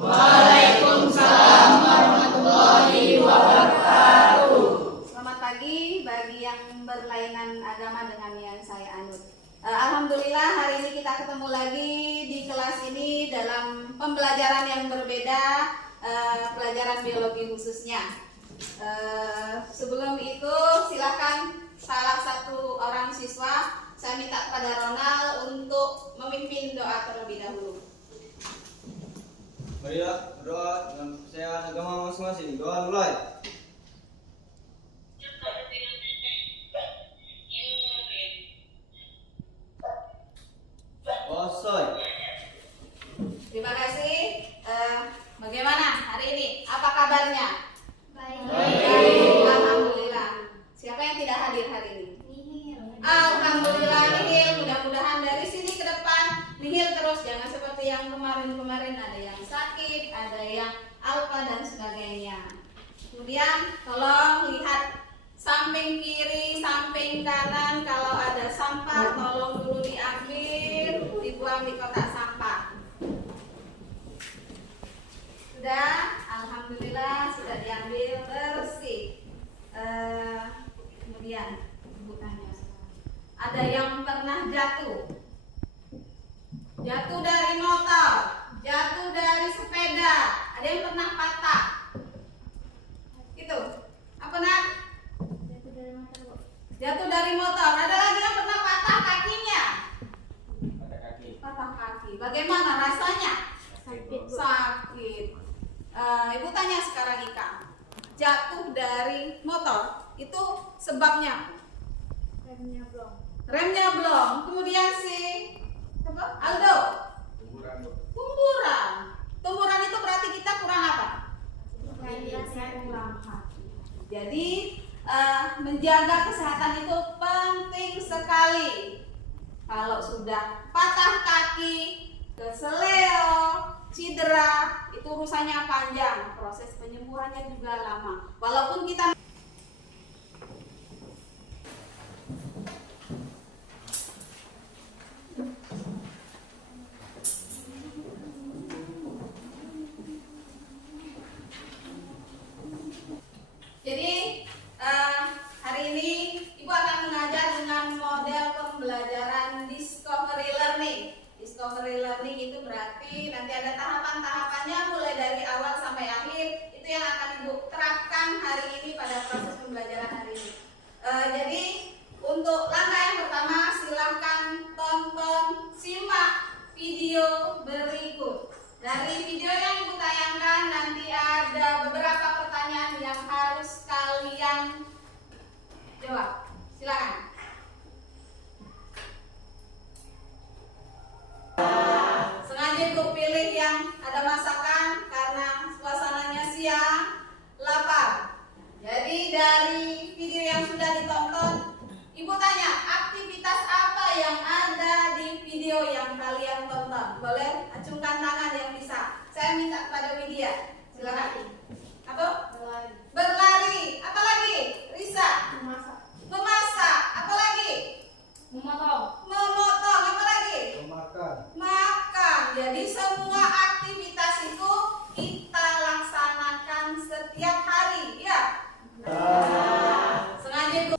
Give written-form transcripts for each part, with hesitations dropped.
Waalaikumsalam warahmatullahi wabarakatuh. Selamat pagi bagi yang berlainan agama dengan yang saya anut. Alhamdulillah hari ini kita ketemu lagi di kelas ini dalam pembelajaran yang berbeda, pelajaran biologi khususnya. Sebelum itu silahkan salah satu orang siswa, saya minta kepada Ronald untuk memimpin doa terlebih dahulu. Marilah berdoa dengan kepercayaan agama masing-masing. Doa mulai. Selesai. Terima kasih. Bagaimana hari ini? Apa kabarnya? Baik. Alhamdulillah. Siapa yang tidak hadir hari ini? Alhamdulillah nihil. Mudah-mudahan dari sini ke depan nihil terus, jangan seperti yang kemarin-kemarin ada yang sakit, ada yang alfa dan sebagainya. Kemudian tolong lihat samping kiri, samping kanan, kalau ada sampah tolong dulu diambil, dibuang di kotak sampah. Sudah, alhamdulillah sudah diambil bersih. Kemudian ibu tanya sekarang, ada yang pernah jatuh? Jatuh dari motor, jatuh dari sepeda, ada yang pernah patah? Itu, apa nak? Jatuh dari motor. Ada lagi yang pernah patah kakinya? Patah kaki. Bagaimana rasanya? Sakit. Ibu tanya sekarang Ika, jatuh dari motor itu sebabnya? Remnya blong. Kemudian si apa? Aldo? Tumburan. Tumburan itu berarti kita kurang apa? Kurang hati. Jadi menjaga kesehatan itu penting sekali. Kalau sudah patah kaki, keseleo, cedera, itu urusannya panjang, proses penyembuhannya juga lama. Walaupun kita jadi hari ini Ibu akan mengajar dengan model pembelajaran discovery learning. Discovery learning itu berarti nanti ada tahapan-tahapannya mulai dari awal sampai akhir. Itu yang akan Ibu terapkan hari ini pada proses pembelajaran hari ini. Jadi untuk langkah yang pertama silahkan tonton, simak video berikut. Dari video yang Ibu tayangkan nanti ada beberapa pertanyaan yang harus kalian jawab. Silakan. Sengaja Ibu pilih yang ada masakan karena suasananya siang, lapar. Jadi dari video yang sudah ditonton, Ibu tanya aktivitas apa yang ada di video yang kalian tonton. Boleh acungkan tangan yang bisa. Saya minta kepada Widya. Silakan. Apa? Berlari. Apa lagi? Risa. Memasak. Apa lagi? Memotong. Apa lagi? Makan. Jadi semua aktivitas itu kita laksanakan setiap hari, ya. Sengaja Ibu.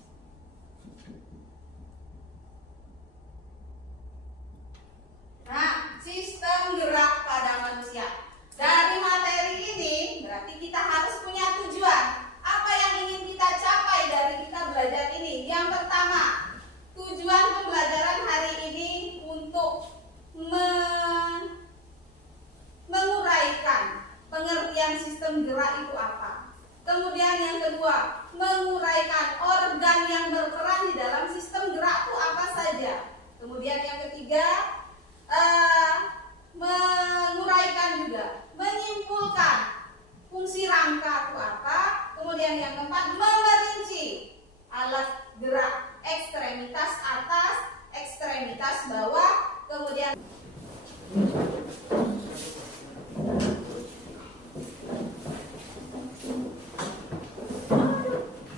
Nah, sistem gerak pada manusia. Dari materi ini berarti kita harus punya tujuan. Apa yang ingin kita capai dari kita belajar ini? Yang pertama, tujuan pembelajaran hari ini untuk menguraikan pengertian sistem gerak itu apa. Kemudian yang kedua, menguraikan organ yang berperan di dalam sistem gerak itu apa saja. Kemudian yang ketiga, menguraikan juga, menyimpulkan fungsi rangka itu apa. Kemudian yang keempat, memerinci alat gerak ekstremitas atas, ekstremitas bawah. Kemudian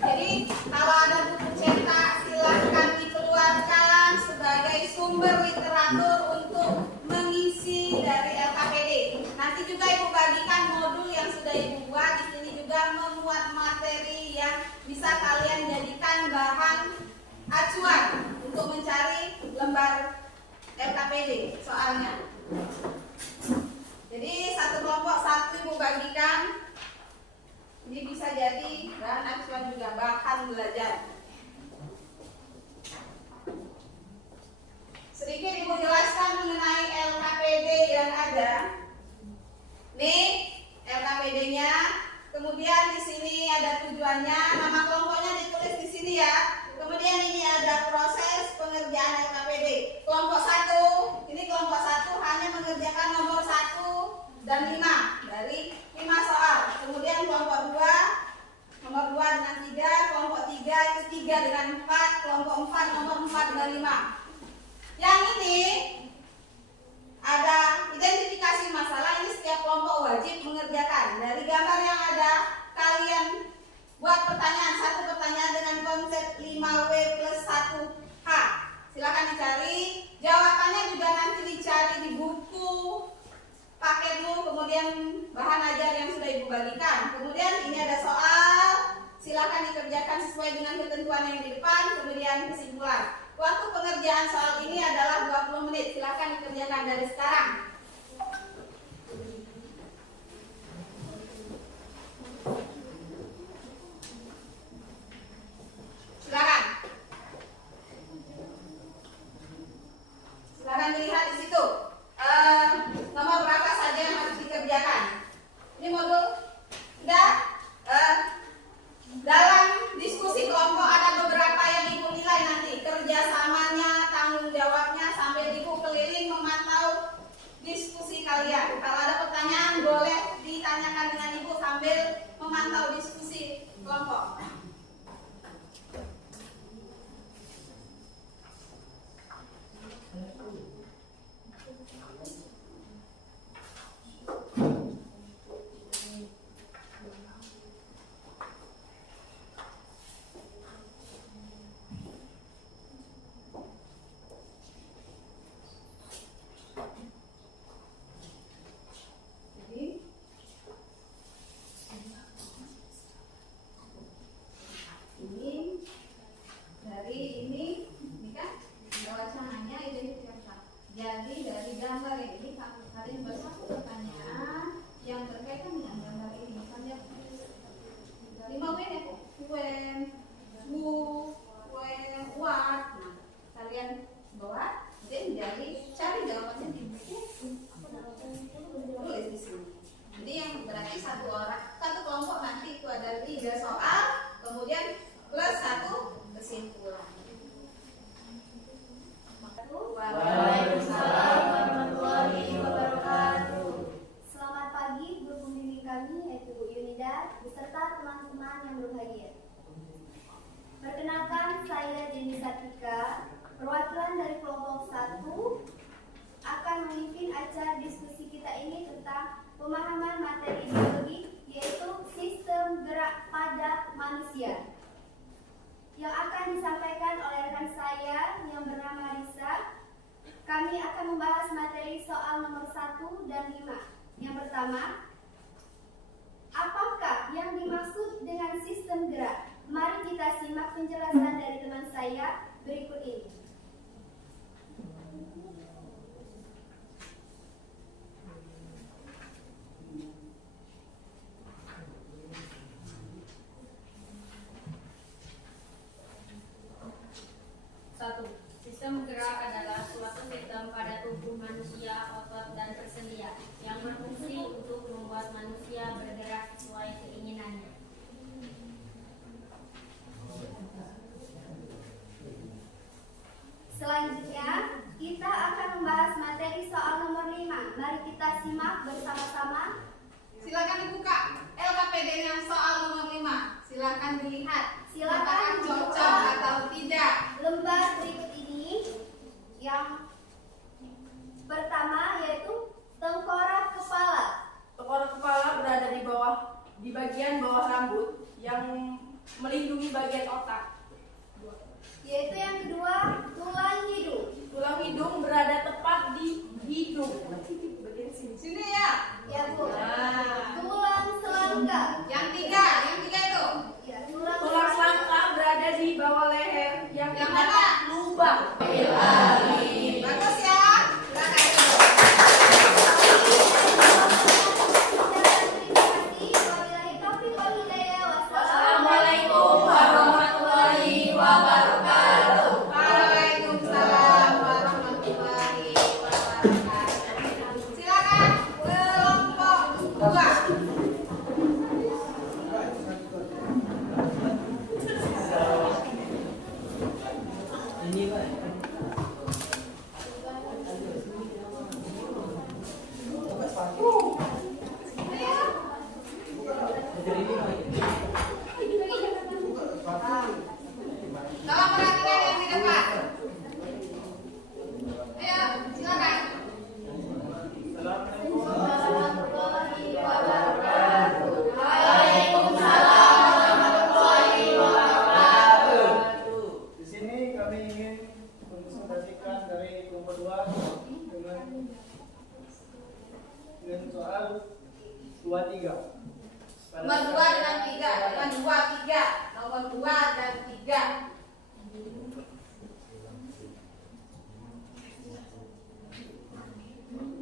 jadi kalau ada buku cetak silahkan dikeluarkan sebagai sumber literatur untuk mengisi dari LKPD. Nanti juga Ibu bagi juga memuat materi yang bisa kalian jadikan bahan acuan untuk mencari lembar LKPD soalnya. Jadi satu kelompok satu Ibu bagikan. Ini bisa jadi bahan acuan juga, bahan belajar. Sedikit Ibu jelaskan mengenai LKPD yang ada. Nih LKPD-nya. Kemudian di sini ada tujuannya, nama kelompoknya ditulis di sini ya. Kemudian ini ada proses pengerjaan LKPD. Kelompok 1, ini kelompok 1 hanya mengerjakan nomor 1 dan 5 dari 5 soal. Kemudian kelompok 2, nomor 2 dengan 3, kelompok 3 itu 3 dengan 4, kelompok 4 nomor 4 dengan 5. Yang ini ada identifikasi masalah, ini setiap kelompok wajib mengerjakan. Dari gambar yang ada, kalian buat pertanyaan, satu pertanyaan dengan konsep 5W plus 1H. Silakan dicari, jawabannya juga nanti dicari di buku paketmu, kemudian bahan ajar yang sudah Ibu bagikan. Kemudian ini ada soal, silakan dikerjakan sesuai dengan ketentuan yang di depan, kemudian kesimpulan. Waktu pengerjaan soal ini adalah 20 menit. Silakan dikerjakan dari sekarang. Silakan. Silakan dilihat di situ. Nomor berapa saja yang harus dikerjakan. Ini modul sudah. Dalam diskusi kelompok ada beberapa yang Ibu nilai nanti. Kerjasamanya, tanggung jawabnya, sambil Ibu keliling memantau diskusi kalian. Kalau ada pertanyaan boleh ditanyakan dengan Ibu sambil memantau diskusi kelompok. Jadi dari gambar ini kalian buat satu pertanyaan yang berkaitan dengan gambar ini. Misalnya 5W ya, when, who, where, what. Nah, kalian bawa, then jadi cari jawabannya di buku. Tulis di sini. Jadi yang berarti satu kelompok nanti itu ada 3 soal, kemudian plus 1 kesimpulan. Waalaikumsalam warahmatullahi wabarakatuh. Selamat pagi guru pembimbing kami yaitu Bu Yunida beserta teman-teman yang berbahagia. Perkenalkan saya Jenny Satika, perwakilan dari kelompok 1 akan memimpin acara diskusi kita ini tentang pemahaman materi ideologi yaitu sistem gerak pada manusia. Yang akan disampaikan oleh rekan saya yang bernama Risa. Kami akan membahas materi soal nomor 1 dan 5. Yang pertama, apakah yang dimaksud dengan sistem gerak? Mari kita simak penjelasan dari teman saya berikut ini. Sistem gerak adalah suatu sistem pada tubuh manusia, otot, dan persendian yang berfungsi untuk membuat manusia bergerak sesuai keinginannya. Selanjutnya, kita akan membahas materi soal nomor 5. Mari kita simak bersama-sama. Silakan dibuka LKPD-nya soal nomor 5. Silakan dilihat. Silakan cocok atau tidak. Lembar berikut ini yang pertama yaitu tengkorak kepala. Tengkorak kepala berada di bagian bawah rambut yang melindungi bagian otak. Yaitu yang kedua, tulang hidung. Tulang hidung berada tepat di hidung. Bagian sini. Sini ya. Ya Bu. Nah. Tulang selangka. Yang 3, 2, 3. Nomor 2 dengan 3. Nomor 2, 3. Nomor 2 dan 3.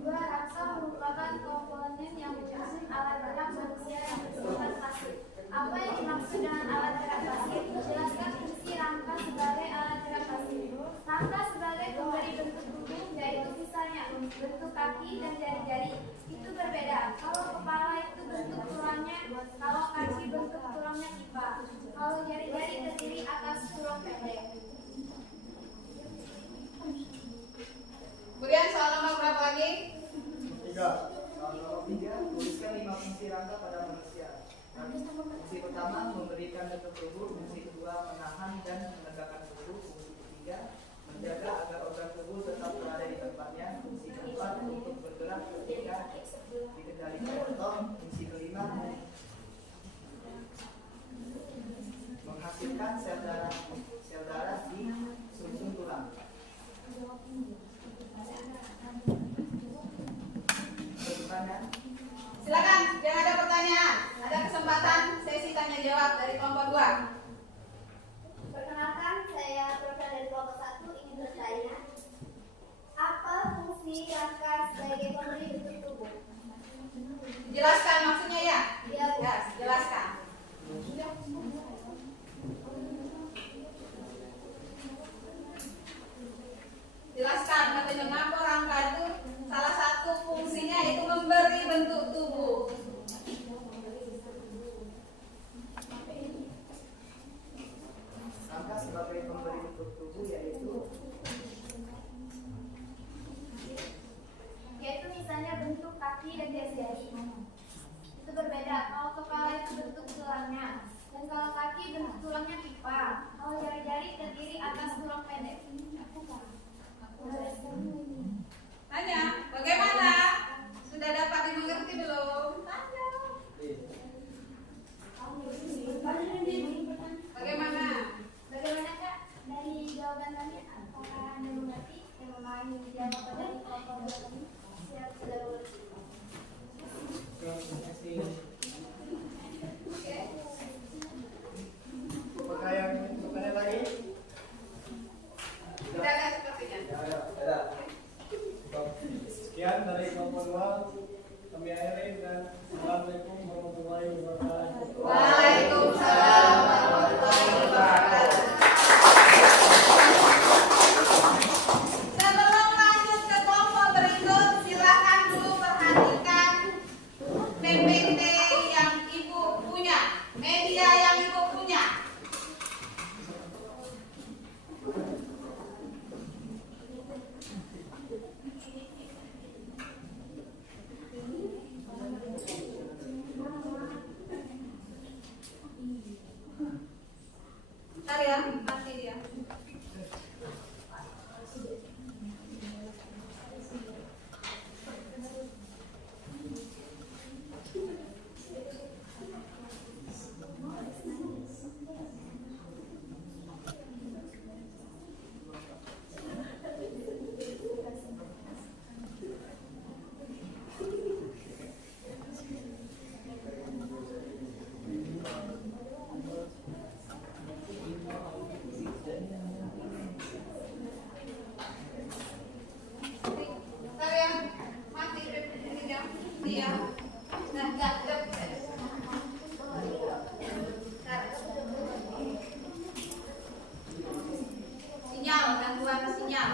Dua, rangka merupakan komponen yang menyusun alat gerak manusia yang bersifat pasif. Apa yang dimaksud dengan alat gerak pasif? Jelaskan fungsi rangka sebagai alat gerak pasif. Rangka sebagai pemberi bentuk tubuh, yaitu misalnya bentuk kaki dan jari-jari. Itu berbeda. Kalau kepala itu bentuk tulangnya, kalau kaki bentuk tulangnya pipa. Kalau jari-jari terdiri atas tulang pendek. Kemudian soal nomor berapa lagi? 3. Soal nomor 3, tuliskan 5 fungsi rangka pada manusia. Fungsi pertama memberikan bentuk tubuh, fungsi kedua menahan dan menegakkan tubuh, fungsi ketiga menjaga agar organ tubuh tetap berada di tempatnya, fungsi keempat untuk bergerak ketika dikendalikan motor, fungsi kelima menghasilkan sel darah di sumsum tulang. Pertanyaan? Silakan, jangan ada pertanyaan. Ada kesempatan sesi tanya jawab dari kelompok 2. Perkenalkan, saya Prof dari kelompok 1 ingin bertanya, apa fungsi rangka sebagai pemberi bentuk tubuh? Jelaskan maksudnya ya? Iya, Bu. Ya, jelaskan. Jelaskan, katanya kenapa rangka itu salah satu fungsinya itu memberi bentuk tubuh. Rangka sebagai pemberi bentuk tubuh yaitu misalnya bentuk kaki dan jari-jari. Itu berbeda. Kalau kepala itu bentuk tulangnya, dan kalau kaki bentuk tulangnya pipa. Kalau jari-jari terdiri atas tulang pendek. Tanya, bagaimana? Sudah dapat dimengerti belum? Tanya. Bagaimana? Bagaimana Kak? Dari jawaban tadi, apakah Anda mengerti yang memahami dijawab dari kelompok dua tadi? Siap, sudah mengerti. Pertanyaan lagi? Tidak ada sepertinya. Ada. Sekian dari kelompok 2. Kami akhiri dan Assalamualaikum warahmatullahi wabarakatuh. Waalaikumsalam warahmatullahi wabarakatuh. Sebelum lanjut ke kelompok berikut, silakan dulu perhatikan PPT yang Ibu punya, media yang Ibu punya. Bentar ya, nanti dia. Bentar ya, mati ini ya. Dia. Nah, enggak. Sinyal, gangguan sinyal.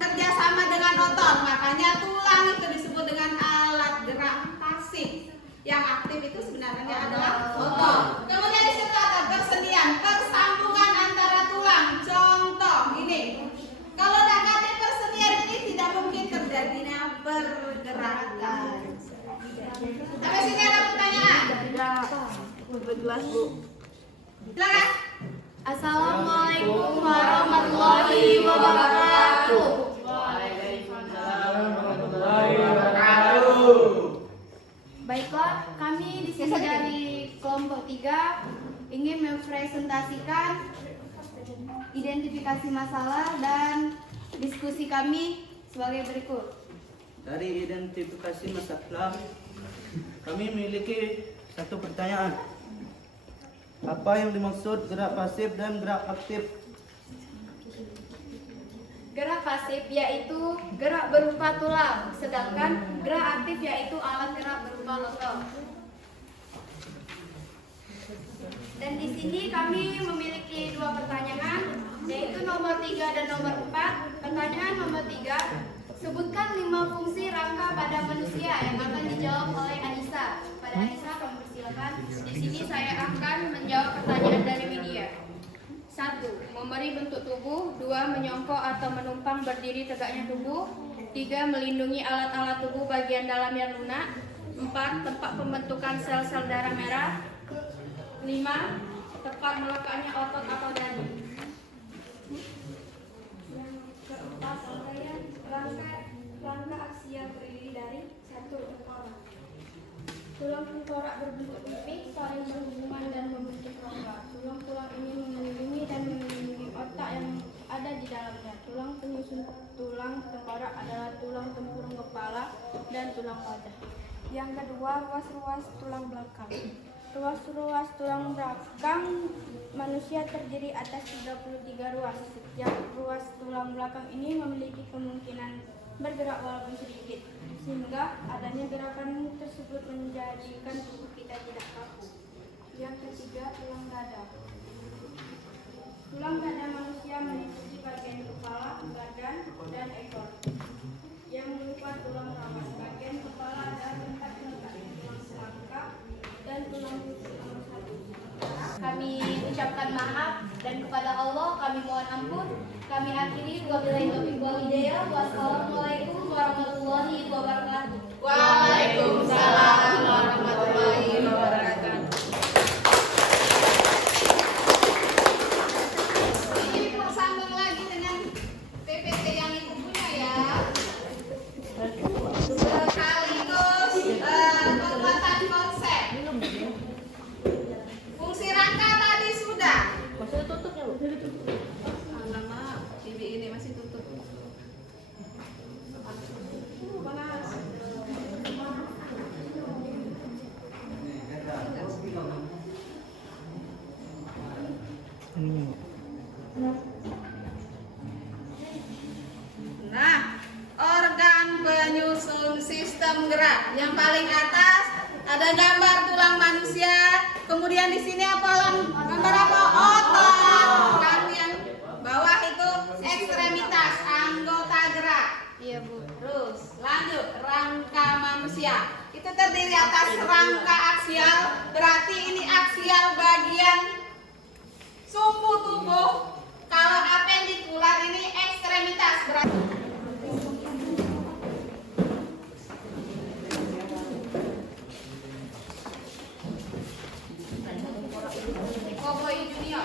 Kerjasama dengan otot, makanya tulang itu disebut dengan alat gerak pasif. Yang aktif itu sebenarnya adalah otot. Kemudian di situ ada persendian, persambungan antara tulang. Contoh ini, kalau negatif persendian ini tidak mungkin terjadinya pergerakan. Sampai sini ada pertanyaan? Berjelas, Bu. Silakan. Assalamualaikum warahmatullahi wabarakatuh. Waalaikumsalam. ketiga ingin mempresentasikan identifikasi masalah dan diskusi kami sebagai berikut. Dari identifikasi masalah, kami memiliki satu pertanyaan. Apa yang dimaksud gerak pasif dan gerak aktif? Gerak pasif yaitu gerak berupa tulang, sedangkan gerak aktif yaitu alat gerak berupa otot. Dan di sini kami memiliki dua pertanyaan, yaitu nomor 3 dan nomor 4. Pertanyaan nomor 3, sebutkan 5 fungsi rangka pada manusia yang akan dijawab oleh Anissa. Pada Anissa, kami persilakan. Di sini saya akan menjawab pertanyaan dari media. 1. Memberi bentuk tubuh. 2. Menyongkok atau menumpang berdiri tegaknya tubuh. 3. Melindungi alat-alat tubuh bagian dalam yang lunak. 4. Tempat pembentukan sel-sel darah merah. 5. Tempat melekatnya otot atau daging. Yang keempat, rangka aksial terdiri dari 1. Tengkorak. Tulang tengkorak berbentuk tipis, saling berhubungan dan membentuk rongga. Tulang-tulang ini melindungi dan melindungi otak yang ada di dalamnya. Tulang penyusun tulang tengkorak adalah tulang tempurung kepala dan tulang wajah. Yang kedua, ruas-ruas tulang belakang. Ruas-ruas tulang belakang manusia terdiri atas 33 ruas. Setiap ruas tulang belakang ini memiliki kemungkinan bergerak walaupun sedikit, sehingga adanya gerakan tersebut menjadikan tubuh kita tidak kaku. Yang ketiga, tulang dada. Tulang dada manusia meliputi bagian kepala, badan, dan ekor. Yang berupa tulang rawan, bagian kepala dan tempat letaknya tulang selangka dan tulang rusuk nomor 1. Kami ucapkan maaf dan kepada Allah kami mohon ampun. Kami akhiri wabillahi taufiq wal hidayah. Wassalamualaikum warahmatullahi wabarakatuh. Waalaikumsalam warahmatullahi wabarakatuh. Ini bersambung lagi dengan PPT yang Ibu punya ya. Sekaligus penguatan konsep. Fungsi rangka tadi sudah. Masih tutup ya, Bu? Lama TV ini masih tutup. Panas. Nah, organ penyusun sistem gerak. Yang paling atas ada gambar tulang manusia. Kemudian di sini apa? Gambar apa? Otot. Kan yang bawah itu ekstremitas, anggota gerak. Iya, Bu. Terus lanjut, rangka manusia. Itu terdiri atas rangka aksial. Berarti ini aksial bagian sumbu tubuh. Kalau apendikular ini ekstremitas. Berarti Cowboy Junior.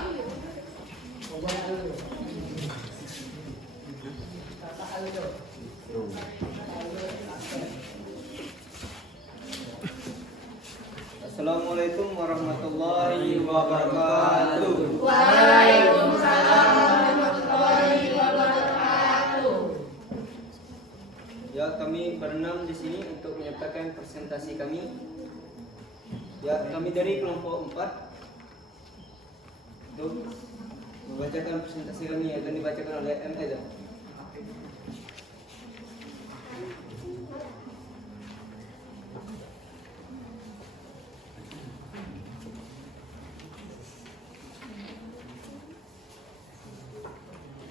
Assalamualaikum warahmatullahi wabarakatuh. Waalaikumsalam warahmatullahi wabarakatuh. Ya, kami berenam di sini untuk menyatakan presentasi kami. Ya, kami dari kelompok 4 untuk membacakan presentasi kami yang akan dibacakan oleh M. Eza.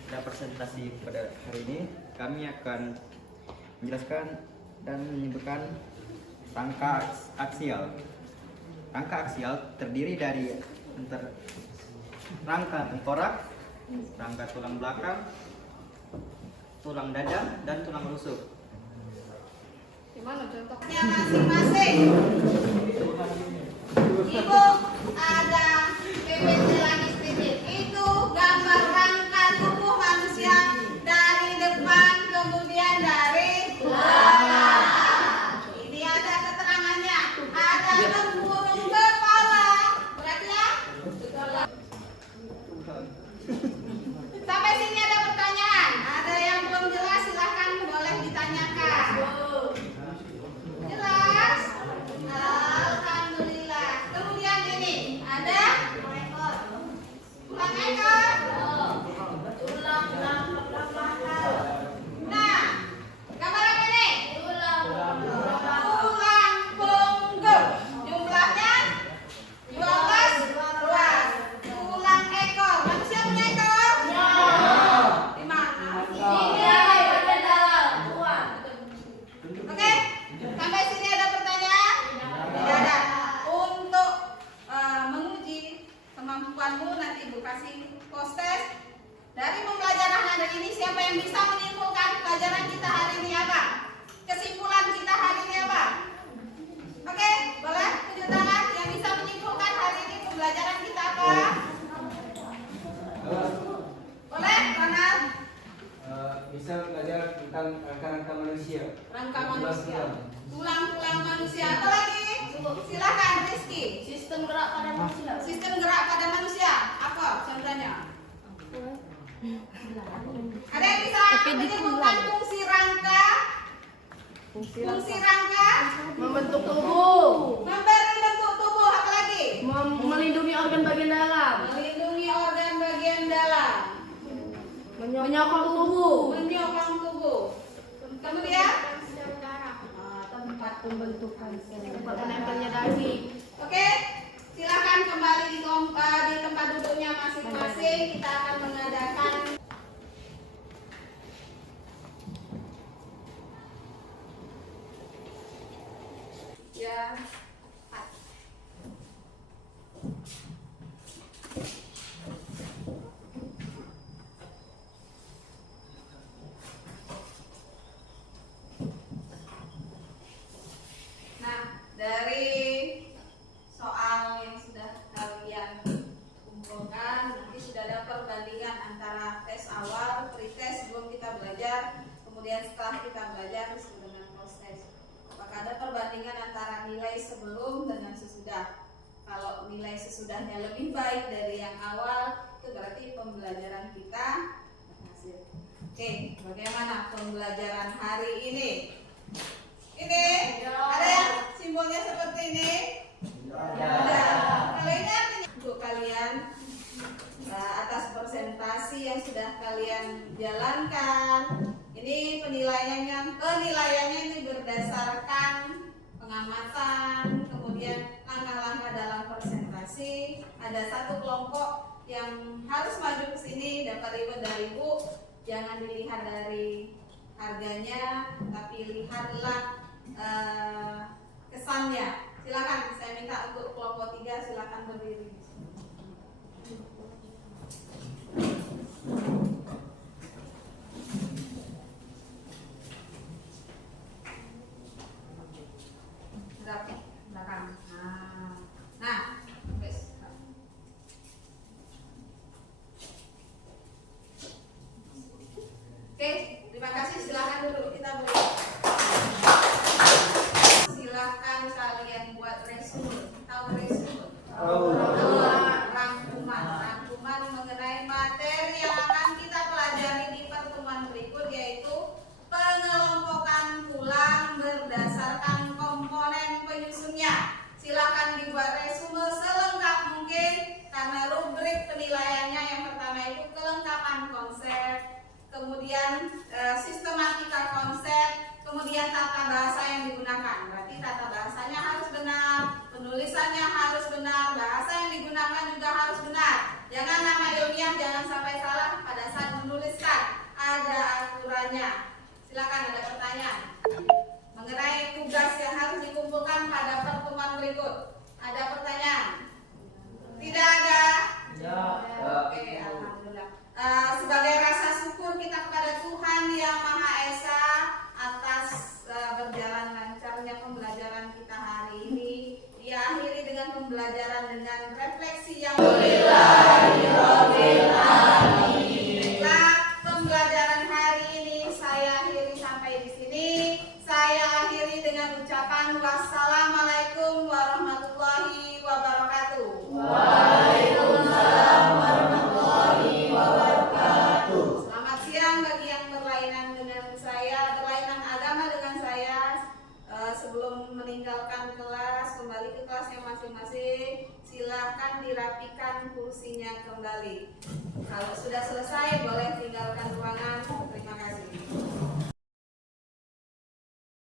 Pada presentasi pada hari ini kami akan menjelaskan dan menyebutkan rangka aksial. Rangka aksial terdiri dari rangka tengkorak, rangka tulang belakang, tulang dada, dan tulang rusuk. Gimana contohnya masing-masing? Ibu ada PPT lagi sedikit. Itu gambar rangka tubuh manusia dari depan kemudian dari belakang. Ini ada keterangannya. Ada tempurung kepala. paragraf tentang rangka-rangka manusia. Rangka manusia. Tulang-tulang manusia. Apa lagi? Silakan Rizky. Sistem gerak pada manusia. Sistem gerak pada manusia. Apa contohnya? Ada yang bisa menyebutkan fungsi rangka? Fungsi rangka? Membentuk tubuh, Memberi bentuk tubuh. Apa lagi? melindungi organ bagian dalam, Melindungi organ bagian dalam. menyokong tubuh, Menyokong tubuh. Kemudian Tempat pembentukan sel. tempat menempelnya daging. oke, silakan kembali di tempat duduknya masing-masing. Kita akan mengadakan ya. Nah, dari soal yang sudah kalian kumpulkan, nanti sudah ada perbandingan antara tes awal, pretest sebelum kita belajar, kemudian setelah kita belajar disebut dengan post-test. Apakah ada perbandingan antara nilai sebelum dengan sesudah? Kalau nilai sesudahnya lebih baik dari yang awal, itu berarti pembelajaran kita berhasil. Oke, bagaimana pembelajaran hari ini? Ini ada yang simbolnya seperti ini? Ada. Kalau ini artinya untuk kalian atas presentasi yang sudah kalian jalankan. Ini penilaiannya ini berdasarkan pengamatan, kemudian langkah-langkah dalam presentasi. Ada satu kelompok yang harus maju ke sini dapat reward dari Ibu. Jangan dilihat dari harganya, tapi lihatlah kesannya. Silakan, saya minta untuk kelompok 3 silakan berdiri. Belakang. Nah, wes. Oke, terima kasih. Silakan duduk, kita boleh. Silakan kalian buat resume. Tahu resume? Rangkuman mengenai materi yang akan kita pelajari di pertemuan berikut, yaitu pengelompokan tulang berdasarkan komponen penyusunnya. Silakan dibuat resume selengkap mungkin, karena rubrik penilaiannya yang pertama itu kelengkapan konsep, kemudian sistematika konsep, kemudian tata bahasa yang digunakan. Berarti tata bahasanya harus benar, penulisannya harus benar, bahasa yang digunakan juga harus benar. Jangan nama ilmiah, jangan sampai salah pada saat menuliskan. Ada aturannya. Silakan, ada pertanyaan mengenai tugas yang harus dikumpulkan pada pertemuan berikut. Ada pertanyaan? Tidak ada? Oke, alhamdulillah. Sebagai rasa syukur kita kepada Tuhan Yang Maha Esa atas berjalan lancarnya pembelajaran kita hari ini, diakhiri dengan pembelajaran dengan refleksi yang Baiklah, pembelajaran hari ini saya akhiri sampai di sini. Saya akhiri dengan ucapan wassalamualaikum warahmatullahi wabarakatuh. Waalaikumsalam warahmatullahi wabarakatuh. Selamat siang bagi yang berlainan dengan saya, berlainan agama dengan saya. Sebelum meninggalkan kelas, kembali ke kelasnya masing-masing, silakan dirapikan kursinya kembali. Kalau sudah selesai, boleh tinggalkan ruangan. Terima kasih.